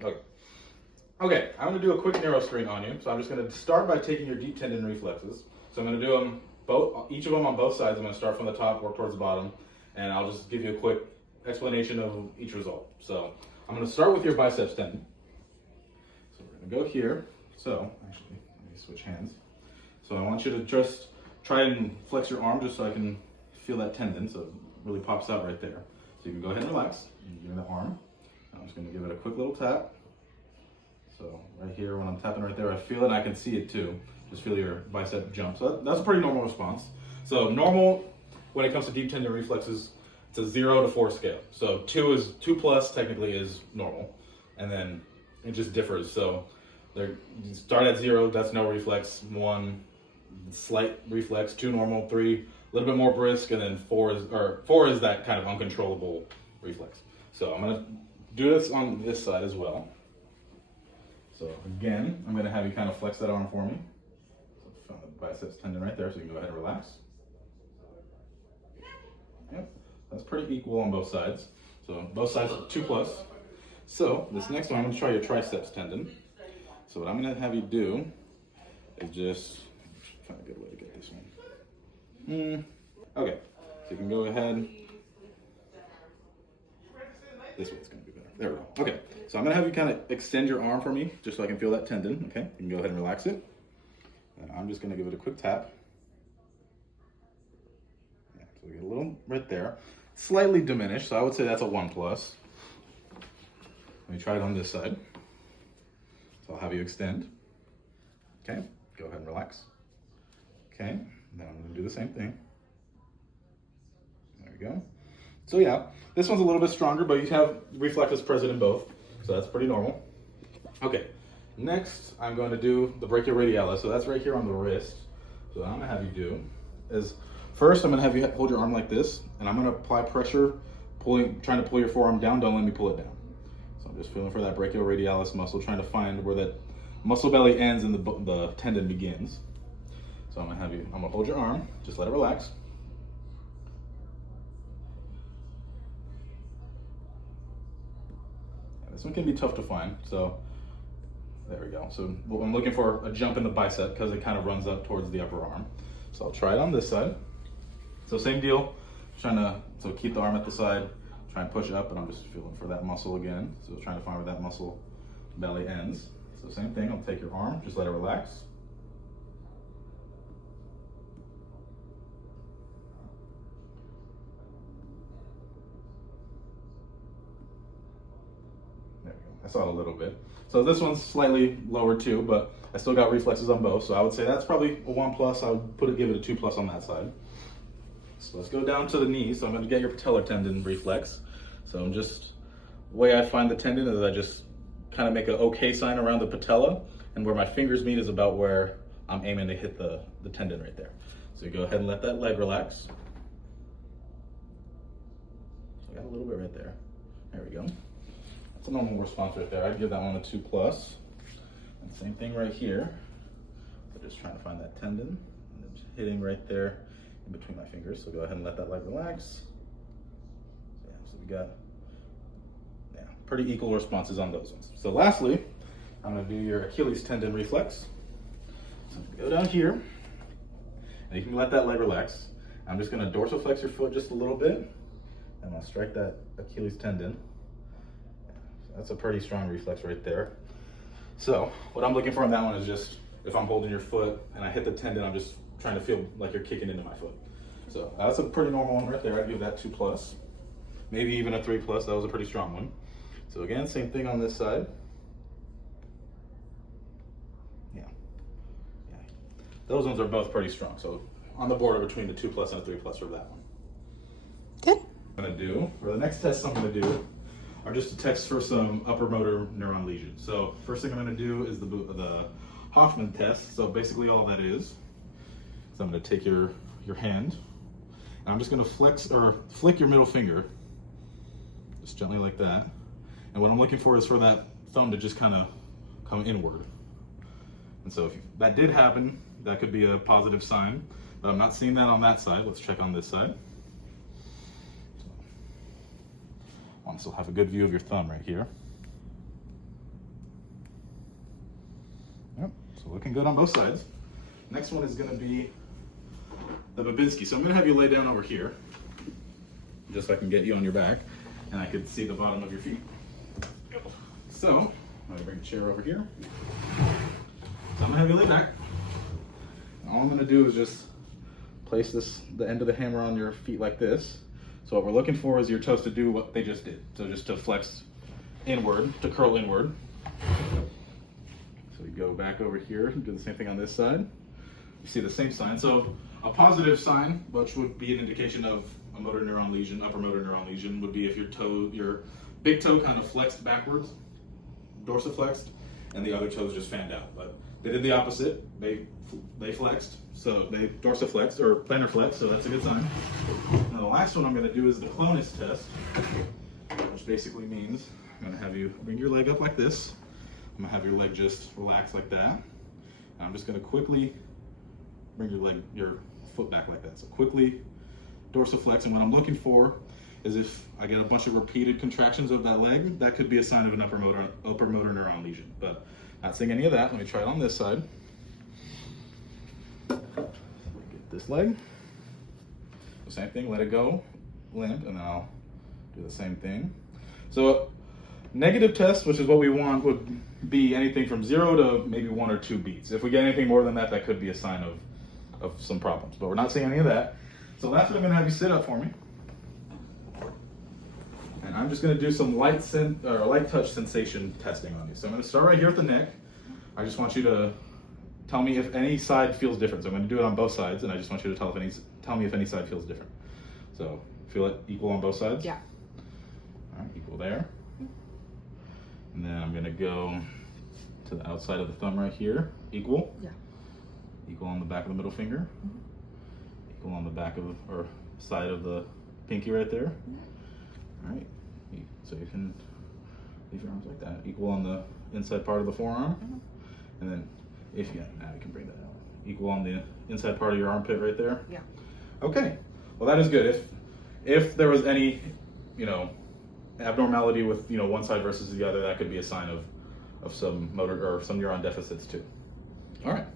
break. Okay, I'm going to do a quick neuro screen on you. So I'm just going to start by taking your deep tendon reflexes. So I'm going to do them both, each of them on both sides. I'm going to start from the top, work towards the bottom, and I'll just give you a quick explanation of each result. So I'm going to start with your biceps tendon. So we're going to go here. So actually, let me switch hands. So I want you to just try and flex your arm just so I can feel that tendon, so it really pops out right there. So you can go ahead and relax and give me the arm. I'm just going to give it a quick little tap. So right here, when I'm tapping right there, I feel it and I can see it too. Just feel your bicep jump. So that's a pretty normal response. So normal, when it comes to deep tendon reflexes, it's a 0 to 4 scale. So 2 plus technically is normal, and then it just differs. So you start at 0, that's no reflex. 1, slight reflex. 2, normal. 3, a little bit more brisk, and then 4 is that kind of uncontrollable reflex. So I'm gonna do this on this side as well. So again, I'm going to have you kind of flex that arm for me. So found the biceps tendon right there, so you can go ahead and relax. Yep, that's pretty equal on both sides. So both sides 2 plus. So this next one, I'm going to try your triceps tendon. So what I'm going to have you do is just find a good way to get this one. Okay, so you can go ahead. This way it's going to be better. There we go. Okay, so I'm going to have you kind of extend your arm for me just so I can feel that tendon. Okay, you can go ahead and relax it. And I'm just going to give it a quick tap. Yeah, so we get a little right there. Slightly diminished, so I would say that's a 1 plus. Let me try it on this side. So I'll have you extend. Okay, go ahead and relax. Okay, then I'm going to do the same thing. There we go. So yeah, this one's a little bit stronger, but you have reflexes present in both, so that's pretty normal. Okay, next I'm going to do the brachioradialis, so that's right here on the wrist. So what I'm going to have you do is, first I'm going to have you hold your arm like this, and I'm going to apply pressure, trying to pull your forearm down. Don't let me pull it down. So I'm just feeling for that brachioradialis muscle, trying to find where that muscle belly ends and the tendon begins. So I'm going to hold your arm, just let it relax. This one can be tough to find, so there we go. So I'm looking for a jump in the bicep because it kind of runs up towards the upper arm. So I'll try it on this side. So same deal, so keep the arm at the side, try and push up, and I'm just feeling for that muscle again. So trying to find where that muscle belly ends. So same thing, I'll take your arm, just let it relax. I saw it a little bit. So this one's slightly lower too, but I still got reflexes on both. So I would say that's probably a 1 plus. I would give it a 2 plus on that side. So let's go down to the knee. So I'm going to get your patellar tendon reflex. So the way I find the tendon is I just kind of make an okay sign around the patella, and where my fingers meet is about where I'm aiming to hit the tendon right there. So you go ahead and let that leg relax. So I got a little bit right there. There we go. It's a normal response right there. I'd give that one a 2 plus. And same thing right here. So just trying to find that tendon and it's hitting right there in between my fingers. So go ahead and let that leg relax. So we got pretty equal responses on those ones. So lastly, I'm going to do your Achilles tendon reflex. So I'm going to go down here, and you can let that leg relax. I'm just going to dorsiflex your foot just a little bit, and I'm going to strike that Achilles tendon. That's a pretty strong reflex right there. So what I'm looking for on that one is just, if I'm holding your foot and I hit the tendon, I'm just trying to feel like you're kicking into my foot. So that's a pretty normal one right there. I'd give that 2 plus, maybe even a 3 plus. That was a pretty strong one. So again, same thing on this side. Yeah. Those ones are both pretty strong. So on the border between the 2 plus and a 3 plus for that one. Good. I'm gonna do, for the next test I'm gonna do, are just to test for some upper motor neuron lesions. So first thing I'm going to do is the Hoffman test. So basically all that is I'm going to take your hand, and I'm just going to flick your middle finger, just gently like that. And what I'm looking for is for that thumb to just kind of come inward. And so if that did happen, that could be a positive sign, but I'm not seeing that on that side. Let's check on this side. I want to still have a good view of your thumb right here. Yep, so looking good on both sides. Next one is gonna be the Babinski. So I'm gonna have you lay down over here, just so I can get you on your back, and I could see the bottom of your feet. So, I'm gonna bring the chair over here. So I'm gonna have you lay back. All I'm gonna do is just place the end of the hammer on your feet like this. So what we're looking for is your toes to do what they just did. So just to flex inward, to curl inward. So we go back over here and do the same thing on this side. You see the same sign. So a positive sign, which would be an indication of a motor neuron lesion, upper motor neuron lesion, would be if your big toe kind of flexed backwards, dorsiflexed, and the other toes just fanned out. But they did the opposite. They flexed, so they dorsiflexed or plantar flexed, so that's a good sign. Now the last one I'm going to do is the clonus test, which basically means I'm going to have you bring your leg up like this. I'm going to have your leg just relax like that. And I'm just going to quickly bring your foot back like that. So quickly dorsiflex, and what I'm looking for is if I get a bunch of repeated contractions of that leg, that could be a sign of an upper motor neuron lesion. But not seeing any of that. Let me try it on this side. Get this leg. The same thing, let it go limp, and then I'll do the same thing. So negative test, which is what we want, would be anything from 0 to maybe 1 or 2 beats. If we get anything more than that, that could be a sign of some problems, but we're not seeing any of that. So last one, I'm gonna have you sit up for me. And I'm just gonna do some light touch sensation testing on you. So I'm gonna start right here at the neck. I just want you to tell me if any side feels different. So I'm gonna do it on both sides, and I just want you to tell me if any side feels different. So feel it equal on both sides? Yeah. All right, equal there. And then I'm gonna go to the outside of the thumb right here. Equal? Yeah. Equal on the back of the middle finger. Mm-hmm. Equal on the back of, or side of the pinky right there. Mm-hmm. All right, so you can leave your arms like that. Equal on the inside part of the forearm. Mm-hmm. And then now you can bring that out. Equal on the inside part of your armpit right there. Yeah. Okay, well that is good. If there was any, abnormality with, one side versus the other, that could be a sign of some motor or some neuron deficits too. All right.